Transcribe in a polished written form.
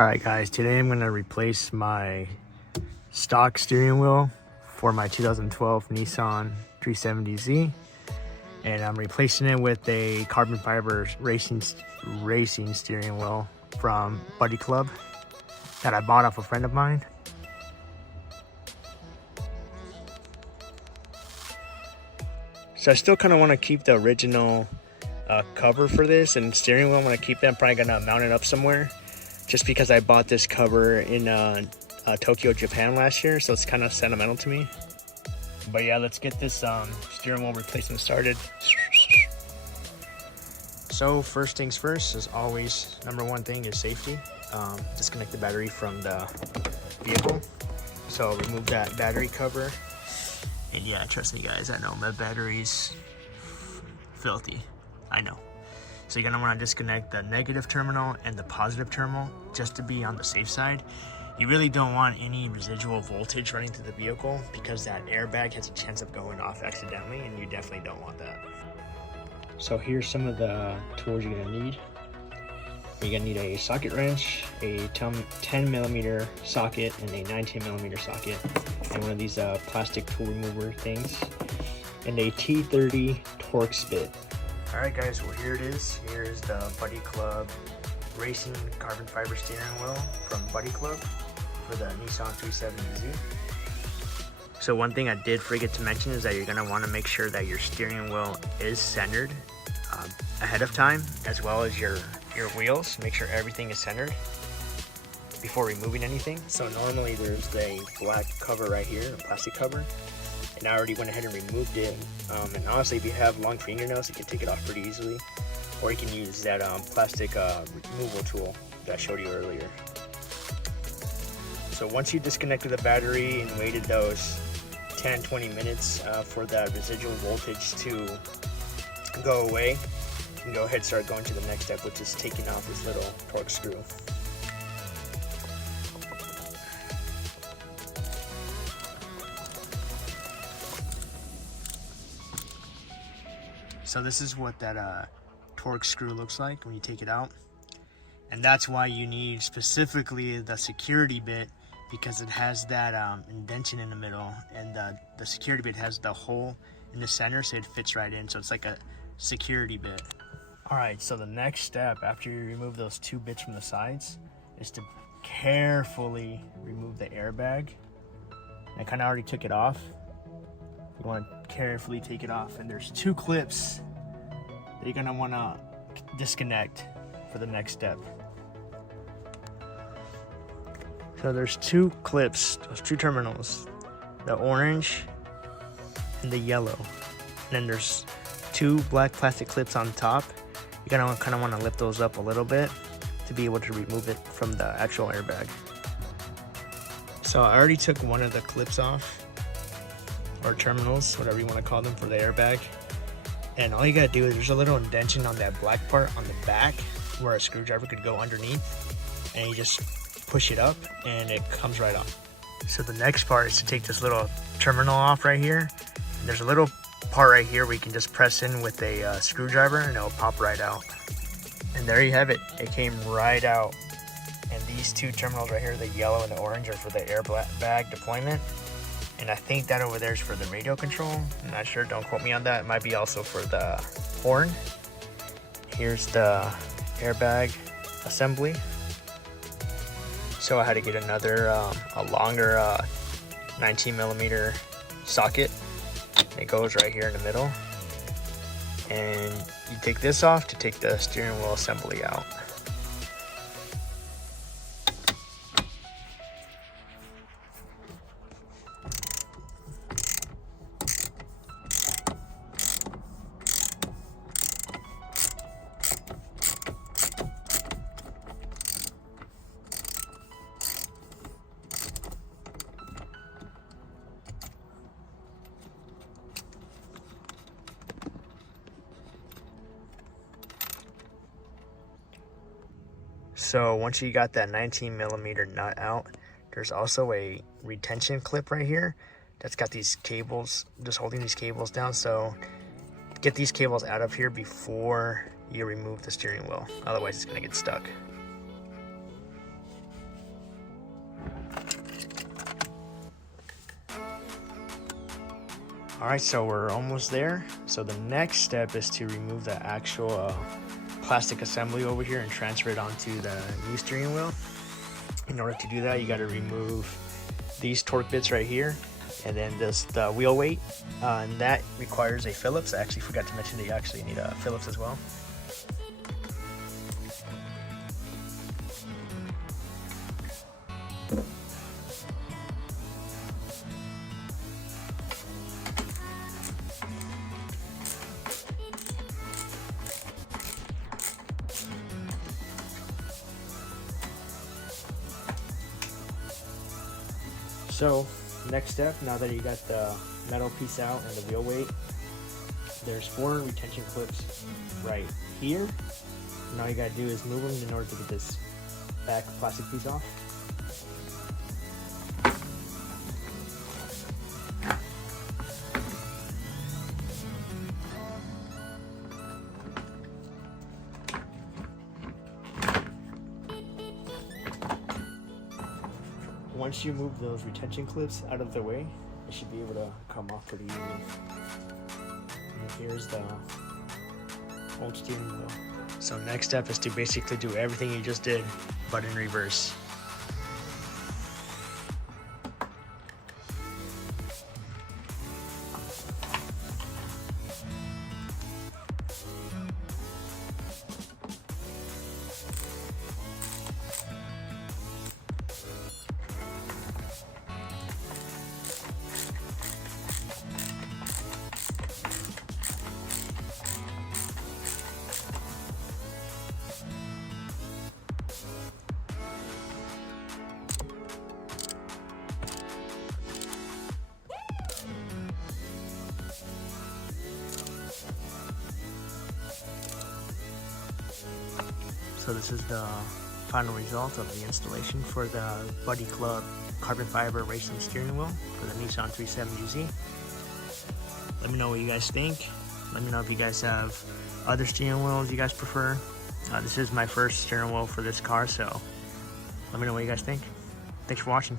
Alright guys, today I'm going to replace my stock steering wheel for my 2012 Nissan 370Z, and I'm replacing it with a carbon fiber racing steering wheel from Buddy Club that I bought off a friend of mine. So I still kind of want to keep the original cover for this, and steering wheel. I'm going to keep that. I'm probably going to mount it up somewhere, just because I bought this cover in Tokyo, Japan last year, so it's kind of sentimental to me. But yeah, let's get this steering wheel replacement started. So first things first, as always, number one thing is safety. Disconnect the battery from the vehicle. So remove that battery cover. And yeah, trust me guys, I know my battery's filthy, I know. So you're gonna wanna disconnect the negative terminal and the positive terminal just to be on the safe side. You really don't want any residual voltage running through the vehicle because that airbag has a chance of going off accidentally, and you definitely don't want that. So here's some of the tools you're gonna need. You're gonna need a socket wrench, a 10mm socket, and a 19mm socket, and one of these plastic tool remover things, and a T30 Torx Bit. Alright guys, well here it is. Here's the Buddy Club Racing Carbon Fiber Steering Wheel from Buddy Club for the Nissan 370Z. So one thing I did forget to mention is that you're going to want to make sure that your steering wheel is centered ahead of time, as well as your wheels. Make sure everything is centered before removing anything. So normally there's a black cover right here, a plastic cover. And I already went ahead and removed it. And honestly, if you have long fingernails, you can take it off pretty easily. Or you can use that plastic removal tool that I showed you earlier. So once you disconnected the battery and waited those 10-20 minutes for that residual voltage to go away, you can go ahead and start going to the next step, which is taking off this little Torx screw. So this is what that Torx screw looks like when you take it out. And that's why you need specifically the security bit, because it has that indentation in the middle, and the security bit has the hole in the center, so it fits right in. So it's like a security bit. Alright, so the next step after you remove those two bits from the sides is to carefully remove the airbag. I kind of already took it off. You want to carefully take it off, and there's two clips that you're going to want to disconnect for the next step. So there's two clips, those two terminals, the orange and the yellow. And then there's two black plastic clips on top. You're going to kind of want to lift those up a little bit to be able to remove it from the actual airbag. So I already took one of the clips off, or terminals, whatever you want to call them, for the airbag. And all you gotta do is there's a little indentation on that black part on the back where a screwdriver could go underneath, and you just push it up and it comes right off. So the next part is to take this little terminal off right here. And there's a little part right here where you can just press in with a screwdriver and it'll pop right out. And there you have it. It came right out. And these two terminals right here, the yellow and the orange, are for the airbag deployment. And I think that over there is for the radio control. I'm not sure, don't quote me on that. It might be also for the horn. Here's the airbag assembly. So I had to get another, a longer 19mm socket. It goes right here in the middle. And you take this off to take the steering wheel assembly out. So once you got that 19mm nut out, there's also a retention clip right here that's got these cables, just holding these cables down. So get these cables out of here before you remove the steering wheel, otherwise it's gonna get stuck. Alright, so we're almost there. So the next step is to remove the actual plastic assembly over here and transfer it onto the new steering wheel. In order to do that, you got to remove these torque bits right here, and then the wheel weight, and that requires a Phillips. I actually forgot to mention that you actually need a Phillips as well. So next step, now that you got the metal piece out and the wheel weight, there's 4 retention clips right here. And all you gotta do is move them in order to get this back plastic piece off. Once you move those retention clips out of the way, it should be able to come off pretty easily. And here's the old steering wheel. So next step is to basically do everything you just did, but in reverse. So this is the final result of the installation for the Buddy Club carbon fiber racing steering wheel for the Nissan 370Z. Let me know what you guys think. Let me know if you guys have other steering wheels you guys prefer. This is my first steering wheel for this car, so let me know what you guys think. Thanks for watching.